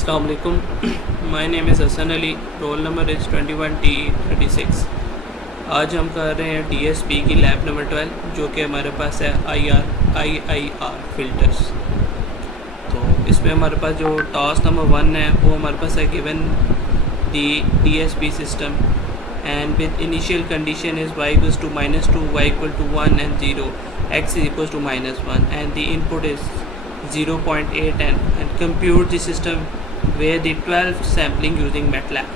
अस्सलाम वालेकुम। My name is Hasan Ali, roll number is 21T36। आज हम कर रहे हैं DSP की लैब नंबर 12, जो कि हमारे पास है IIR फ़िल्टर्स। तो इसमें हमारे पास जो टास्क नंबर 1 है वो हमारे पास है given the DSP system and with initial condition is y equals to -2, y equal to 1 and 0, x is equals to -1 and the input is 0.8 and compute the system where the 12 sampling using MATLAB।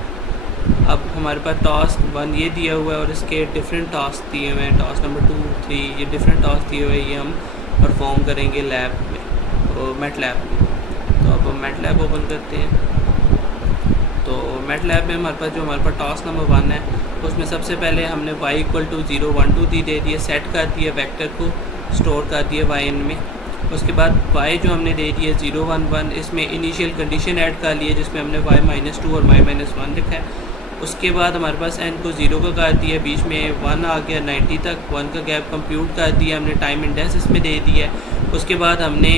अब हमारे पास task 1 ये दिया हुआ है और इसके different task दिए हुए हैं, टास्क नंबर 2, 3 ये डिफरेंट टास्क दिए हुए हैं, ये हम परफॉर्म करेंगे लैब में और MATLAB में। तो अब हम MATLAB ओपन करते हैं। तो MATLAB में हमारे पास टास्क नंबर 1 है उसमें सबसे पहले हमने y इक्वल टू 0, 1, 2 दे दिया, सेट कर दिया, वेक्टर को स्टोर कर दिया yn में। उसके बाद y जो हमने दे दिया 0, 1, 1, इसमें इनिशियल कंडीशन ऐड कर लिए जिसमें हमने y-2 और y-1 लिखा है। उसके बाद हमारे पास n को 0 का कर दिया, बीच में 1 आ गया 90 तक, 1 का गैप कंप्यूट कर दिया हमने, टाइम इंडेक्स इसमें दे दिया है। उसके बाद हमने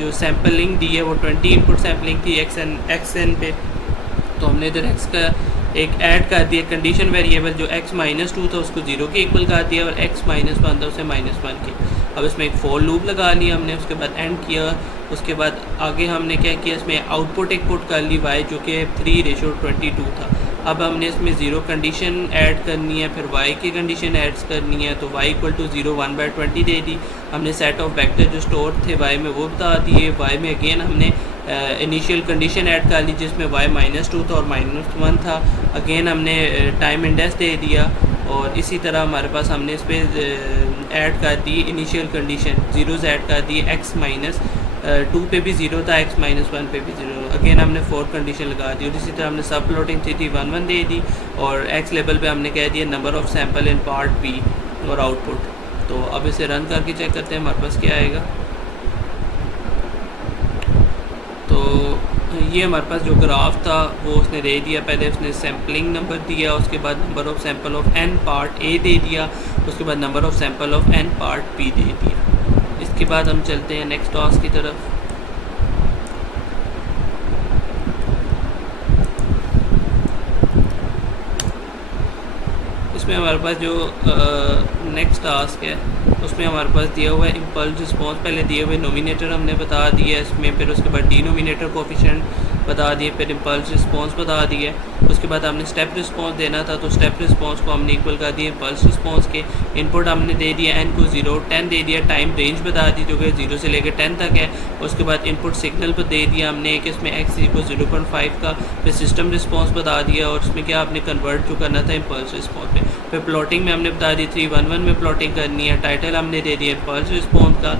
जो सैम्पलिंग दी है वो 20 इनपुट सैम्पलिंग थी xn पे, तो हमने इधर x का एक ऐड कर दिया कंडीशन वेरिएबल, जो x-2 था उसको 0 के इक्वल कर दिया और x-1 था उसे -1 के। अब इसमें एक फॉर लूप लगा लिया हमने, उसके बाद एंड किया। उसके बाद आगे हमने क्या किया, इसमें आउटपुट एक पुट कर ली y जो कि 3:22 था। अब हमने इसमें 0 कंडीशन ऐड करनी है, फिर y की कंडीशन ऐड करनी है, तो y इक्वल टू 0, 1/20 दे दी हमने। सेट ऑफ वेक्टर जो स्टोर थे y में वो बता दिए। y में अगेन हमने इनिशियल कंडीशन ऐड कर ली जिसमें y-2 था और -1 था। अगेन हमने टाइम इंडेक्स दे दिया और इसी तरह हमारे पास हमने इस पर ऐड कर दी इनिशियल कंडीशन, ज़ीरोज़ ऐड कर दी, x-2 पे भी 0 था, x-1 पे भी 0। अगेन हमने 4 कंडीशन लगा दी और इसी तरह हमने सब प्लॉटिंग 3:1 दे दी और x लेवल पे हमने कह दिया number of sample in part B और आउटपुट। तो अब इसे रन करके चेक करते हैं हमारे पास क्या आएगा। तो ये हमारे पास जो ग्राफ था वो उसने दे दिया, पहले उसने सैम्पलिंग नंबर दिया, उसके बाद number of sample of n part A दे दिया, उसके बाद number of sample of n part B दे दिया। इसके बाद हम चलते हैं नेक्स्ट टास्क की तरफ। इसमें हमारे पास जो नेक्स्ट टास्क है उसमें हमारे पास दिया हुआ है इम्पल्स रिस्पॉन्स, पहले दिए हुए नोमिनेटर हमने बता दिया इसमें, फिर उसके बाद डिनोमिनेटर कोफिशिएंट बता दिए, फिर इम्पल्स रिस्पॉन्स बता दिया। उसके बाद हमने स्टेप रिस्पॉन्स देना था, तो स्टेप रिस्पॉन्स को हमने इक्वल कर दिया इम्पल्स रिस्पॉन्स के। इनपुट हमने दे दिया n को 0, 10 दे दिया, टाइम रेंज बता दी जो कि 0 से लेकर 10 तक है। उसके बाद इनपुट सिग्नल पर दे दिया हमने कि इसमें x = 0.5 का, फिर सिस्टम रिस्पॉन्स बता दिया और उसमें क्या आपने कन्वर्ट जो करना था इम्पल्स रिस्पॉन्स में। फिर प्लॉटिंग में हमने बता दी 3:1 में प्लॉटिंग करनी है। टाइटल हमने दे दिया इम्पल्स रिस्पॉन्स का,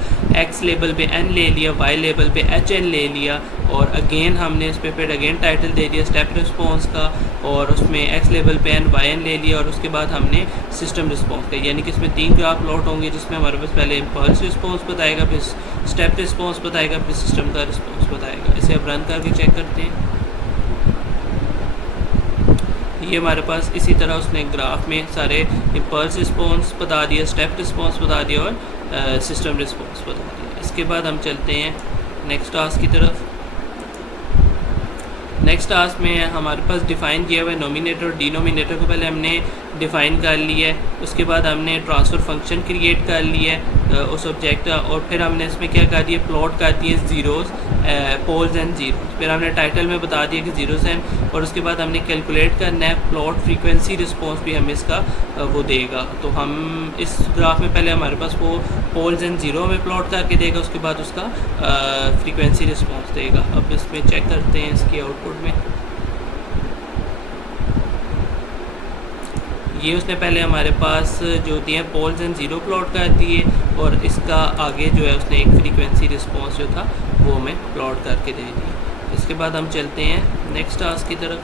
x लेवल पे n ले लिया, y लेवल पे hn ले लिया और अगेन हमने इस पे फिर अगेन टाइटल दे दिया स्टेप रिस्पॉन्स का और उसमें x लेवल पे n yn ले लिया और उसके बाद हमने सिस्टम रिस्पॉन्स का, यानी कि इसमें 3 ग्राफ प्लॉट होंगे जिसमें हमारे पास पहले इम्पल्स रिस्पॉन्स बताएगा, फिर स्टेप रिस्पॉन्स बताएगा, फिर सिस्टम का रिस्पॉन्स बताएगा। इसे अब रन करके चेक करते हैं। ये हमारे पास इसी तरह उसने ग्राफ में सारे इम्पल्स रिस्पॉन्स बता दिया, स्टेप रिस्पॉन्स बता दिया और सिस्टम रिस्पॉन्स बता दिया। इसके बाद हम चलते हैं नेक्स्ट टास्क की तरफ। नेक्स्ट टास्क में हमारे पास डिफ़ाइन किया हुआ है नोमिनेटर और डिनोमिनेटर को पहले हमने डिफ़ाइन कर लिया है। उसके बाद हमने ट्रांसफ़र फंक्शन क्रिएट कर लिया है उस ऑब्जेक्ट का और फिर हमने इसमें क्या कर दिया, प्लॉट कर दिए ज़ीरोज़, पोल्स एंड ज़ीरो। फिर हमने टाइटल में बता दिया कि ज़ीरोज़ हैं और उसके बाद हमने कैलकुलेट करना है प्लॉट फ्रीक्वेंसी रिस्पॉन्स भी हमें इसका वो देगा। तो हम इस ग्राफ में पहले हमारे पास वो पोल्स एंड ज़ीरो में प्लॉट करके देगा, उसके बाद उसका फ्रीक्वेंसी रिस्पॉन्स देगा। अब इसमें चेक करते हैं इसकी आउटपुट में। ये उसने पहले हमारे पास जो दिए पोल्स एंड ज़ीरो प्लॉट कर दिए और इसका आगे जो है उसने एक फ्रीक्वेंसी रिस्पॉन्स जो था वो हमें प्लॉट करके दे दिया। इसके बाद हम चलते हैं नेक्स्ट टास्क की तरफ।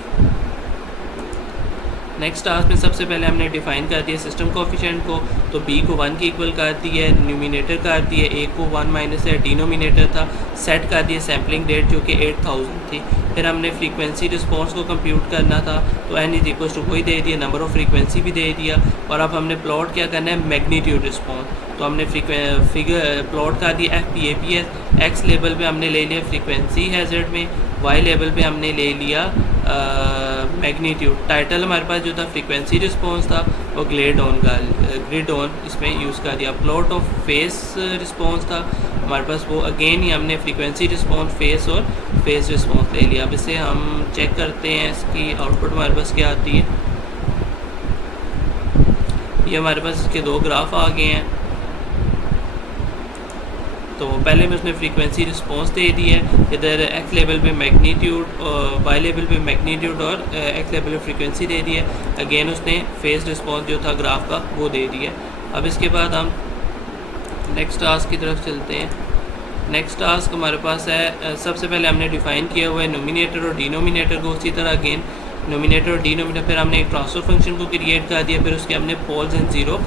नेक्स्ट टास्क में सबसे पहले हमने डिफ़ाइन कर दिया सिस्टम कोफिशिएंट को, तो b को 1 की इक्वल कर दिया, न्यूमिनेटर कर दिया, a को 1 माइनस है, डिनोमिनेटर था, सेट कर दिया सैम्पलिंग रेट जो कि 8000 थी। फिर हमने फ्रीक्वेंसी रिस्पॉन्स को कंप्यूट करना था, तो n = वही दे दिया, नंबर ऑफ़ फ्रीक्वेंसी भी दे दिया और अब हमने प्लॉट क्या करना है मैग्नीट्यूड रिस्पॉन्स। तो हमने फिगर प्लॉट कर दिया FPAPS। एक्स लेवल पे हमने ले लिया फ्रीक्वेंसी हैज़र्ड में, वाई लेवल पे हमने ले लिया मैग्नीट्यूड। टाइटल हमारे पास जो था फ्रीक्वेंसी रिस्पॉन्स था, और ग्रिड ऑन इसमें यूज़ कर दिया। प्लॉट ऑफ फेस रिस्पॉन्स था हमारे पास, वो अगेन ही हमने फ्रीक्वेंसी रिस्पॉन्स फेस और फेस रिस्पॉन्स ले लिया। अब इसे हम चेक करते हैं, इसकी आउटपुट हमारे पास क्या आती है। ये हमारे पास इसके दो ग्राफ आ गए हैं। तो पहले में उसने फ्रीक्वेंसी रिस्पॉन्स दे दी है, इधर एक्स लेवल पे मैग्नीट्यूड और वाई लेवल पे मैग्नीट्यूड और एक्स लेवल पे फ्रीक्वेंसी दे दी है। अगेन उसने फेस रिस्पॉन्स जो था ग्राफ का वो दे दिया। अब इसके बाद हम नेक्स्ट टास्क की तरफ चलते हैं। नेक्स्ट टास्क हमारे पास है, सबसे पहले हमने डिफ़ाइन किया हुआ है नोमिनेटर और डिनोमिनेटर को। उसी तरह अगेन नोमिनेटर और डिनोमिनेटर, फिर हमने एक ट्रांसफर फंक्शन को क्रिएट कर दिया, फिर उसके हमने पोल्स एंड ज़ीरो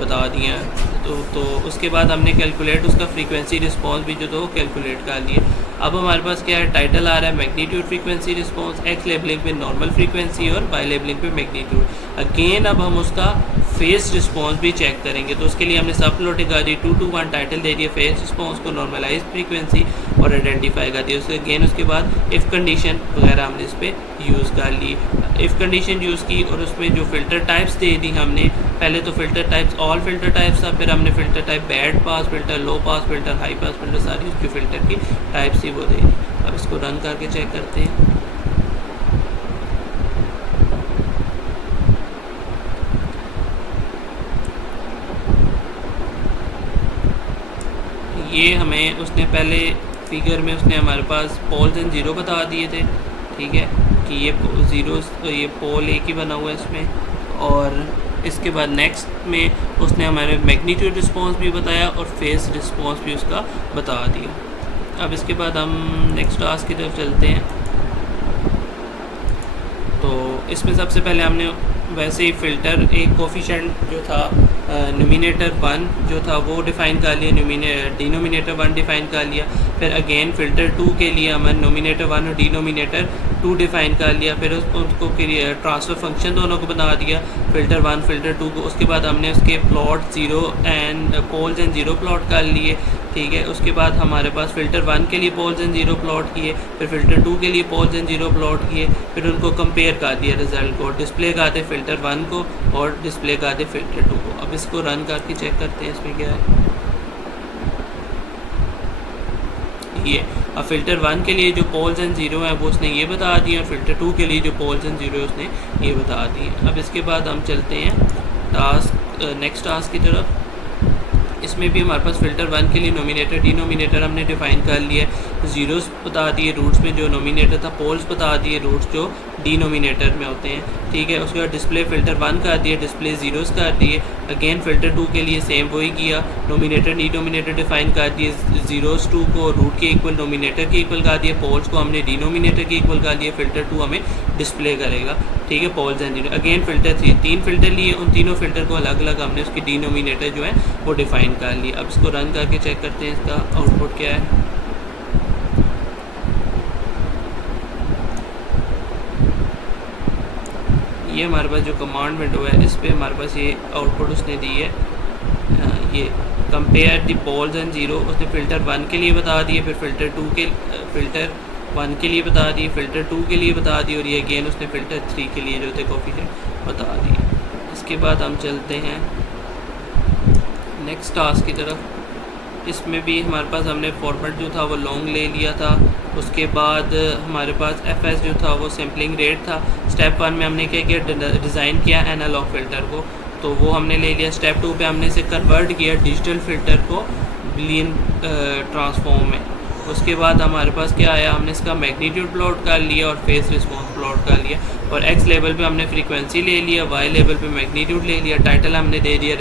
बता दिए हैं। तो उसके बाद हमने कैलकुलेट उसका फ्रीक्वेंसी रिस्पॉन्स भी जो तो कैलकुलेट कर लिए। अब हमारे पास क्या है, टाइटल आ रहा है magnitude frequency response, x labelling पे नॉर्मल फ्रीक्वेंसी और वाई लेबलिंग पे मैग्नीट्यूड। अगेन अब हम उसका फेस रिस्पॉन्स भी चेक करेंगे, तो उसके लिए हमने सब प्लॉट कर दी 2 to 1 टाइटल दे दिया, फेस रिस्पॉन्स को नॉर्मलाइज फ्रीक्वेंसी और आइडेंटिफाई कर दिया। उसके अगेन उसके बाद इफ़ कंडीशन वगैरह हमने इस पर यूज़ कर ली। इफ़ कंडीशन यूज़ की और उसमें जो फ़िल्टर टाइप्स दे दी हमने, पहले तो filter types all filter types था, फिर हमने filter type band pass filter, low pass filter, high pass filter, सारी जो फ़िल्टर की टाइप्स थी वो दे दी। अब इसको रन करके चेक करते हैं। ये हमें उसने पहले फिगर में उसने हमारे पास पोल्स एंड ज़ीरो बता दिए थे, ठीक है, कि ये ज़ीरो, ये पोल एक ही बना हुआ है इसमें। और इसके बाद नेक्स्ट में उसने हमारे मैग्नीट्यूड रिस्पॉन्स भी बताया और फेस रिस्पॉन्स भी उसका बता दिया। अब इसके बाद हम नेक्स्ट टास्क की तरफ चलते हैं। तो इसमें सबसे पहले हमने वैसे ही फ़िल्टर एक कोफिशेंट जो था नोमिनेटर 1 जो था वो डिफ़ाइन कर लिया, डिनोमिनेटर 1 डिफ़ाइन कर लिया। फिर अगेन फ़िल्टर 2 के लिए हमने नोमिनेटर 1 और डिनोमिनेटर 2 डिफ़ाइन कर लिया। फिर उसको ट्रांसफ़र फंक्शन दोनों को बना दिया, फ़िल्टर 1 फ़िल्टर 2 को। उसके बाद हमने उसके plot zero and poles and zero plot कर लिए, ठीक है। उसके बाद हमारे पास फ़िल्टर 1 के लिए पोल्स एंड ज़ीरो प्लॉट किए, फिर फ़िल्टर 2 के लिए पोल्स एंड ज़ीरो प्लॉट किए, फिर उनको कंपेयर कर दिया रिज़ल्ट को, डिस्प्ले कर दे फ़िल्टर 1 को और डिस्प्ले कर दे फ़िल्टर 2 को। अब इसको रन करके चेक करते हैं इसमें क्या है। ये अब फ़िल्टर 1 के लिए जो पोल्स एंड ज़ीरो है वो उसने ये बता दिए, और फ़िल्टर 2 के लिए जो पोल्स एंड ज़ीरो है उसने ये बता दिए। अब इसके बाद हम चलते हैं नेक्स्ट टास्क की तरफ। इसमें भी हमारे पास फ़िल्टर 1 के लिए नोमिनेटर डिनोमिनेटर हमने डिफ़ाइन कर लिया है, ज़ीरोस बता दिए रूट्स में जो नोमिनेटर था, पोल्स बता दिए रूट्स जो डिनोमिनेटर में होते हैं, ठीक है। उसके बाद डिस्प्ले फ़िल्टर 1 कर दिए, डिस्प्ले ज़ीरोस कर दिए। अगेन फ़िल्टर 2 के लिए सेम वही किया, नोमिनेटर डिनोमिनेटर डिफ़ाइन कर दिए, ज़ीरोस 2 को रूट के इक्वल नोमिनेटर के इक्वल कर दिए, पोल्स को हमने डिनोमिनेटर के इक्वल कर दिया, फ़िल्टर 2 हमें डिस्प्ले करेगा, ठीक है, poles and dino. Again filter 3, 3 filter लिए, उन तीनों फ़िल्टर को अलग अलग हमने उसकी डिनोमिनेटर जो है वो डिफ़ाइन कर लिया। अब इसको रन करके चेक करते हैं इसका आउटपुट क्या है। ये हमारे पास जो कमांड विंडो है इस पे हमारे पास ये आउटपुट उसने दी है। ये compare the poles and zero उसने फ़िल्टर 1 के लिए बता दिए, फिर फ़िल्टर 1 के लिए बता दिए, फ़िल्टर 2 के लिए बता दिए, और ये अगेन उसने फ़िल्टर 3 के लिए जो थे कोफिशिएंट बता दिए। इसके बाद हम चलते हैं नेक्स्ट टास्क की तरफ। इसमें भी हमारे पास हमने फॉर्मेट जो था वो लॉन्ग ले लिया था। उसके बाद हमारे पास एफएस जो था वो सैम्पलिंग रेट था। स्टेप 1 में हमने क्या किया, डिज़ाइन किया एनालॉग फ़िल्टर को, तो वो हमने ले लिया। स्टेप 2 पे हमने इसे कन्वर्ट किया डिजिटल फ़िल्टर को बुलियन ट्रांसफॉर्म में। उसके बाद हमारे पास क्या आया, हमने इसका मैग्नीट्यूड प्लॉट कर लिया और फेस रिस्पॉन्स प्लॉट कर लिया, और एक्स लेवल पे हमने फ्रीक्वेंसी ले लिया, वाई लेवल पे मैग्नीट्यूड ले लिया। टाइटल हमने दे दिया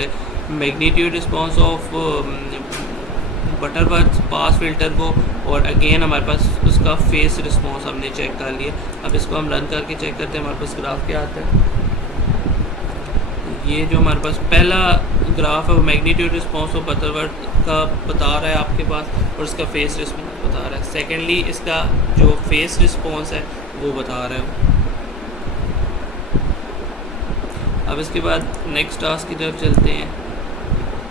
magnitude response of Butterworth pass filter को, और अगेन हमारे पास उसका फेस रिस्पॉन्स हमने चेक कर लिया। अब इसको हम रन करके चेक करते हैं हमारे पास ग्राफ क्या आता है। ये जो हमारे पास पहला ग्राफ है वो मैग्नीट्यूड रिस्पॉन्स ऑफ बटरवर्थ का बता रहा है आपके पास, और इसका फेस रिस्पॉन्स बता रहा है। सेकेंडली इसका जो फेस रिस्पॉन्स है वो बता रहा है। अब इसके बाद नेक्स्ट टास्क की तरफ चलते हैं।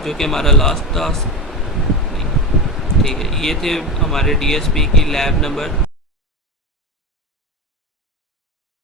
जो कि हमारा लास्ट टास्क नहीं। ठीक है, ये थे हमारे DSP की लैब नंबर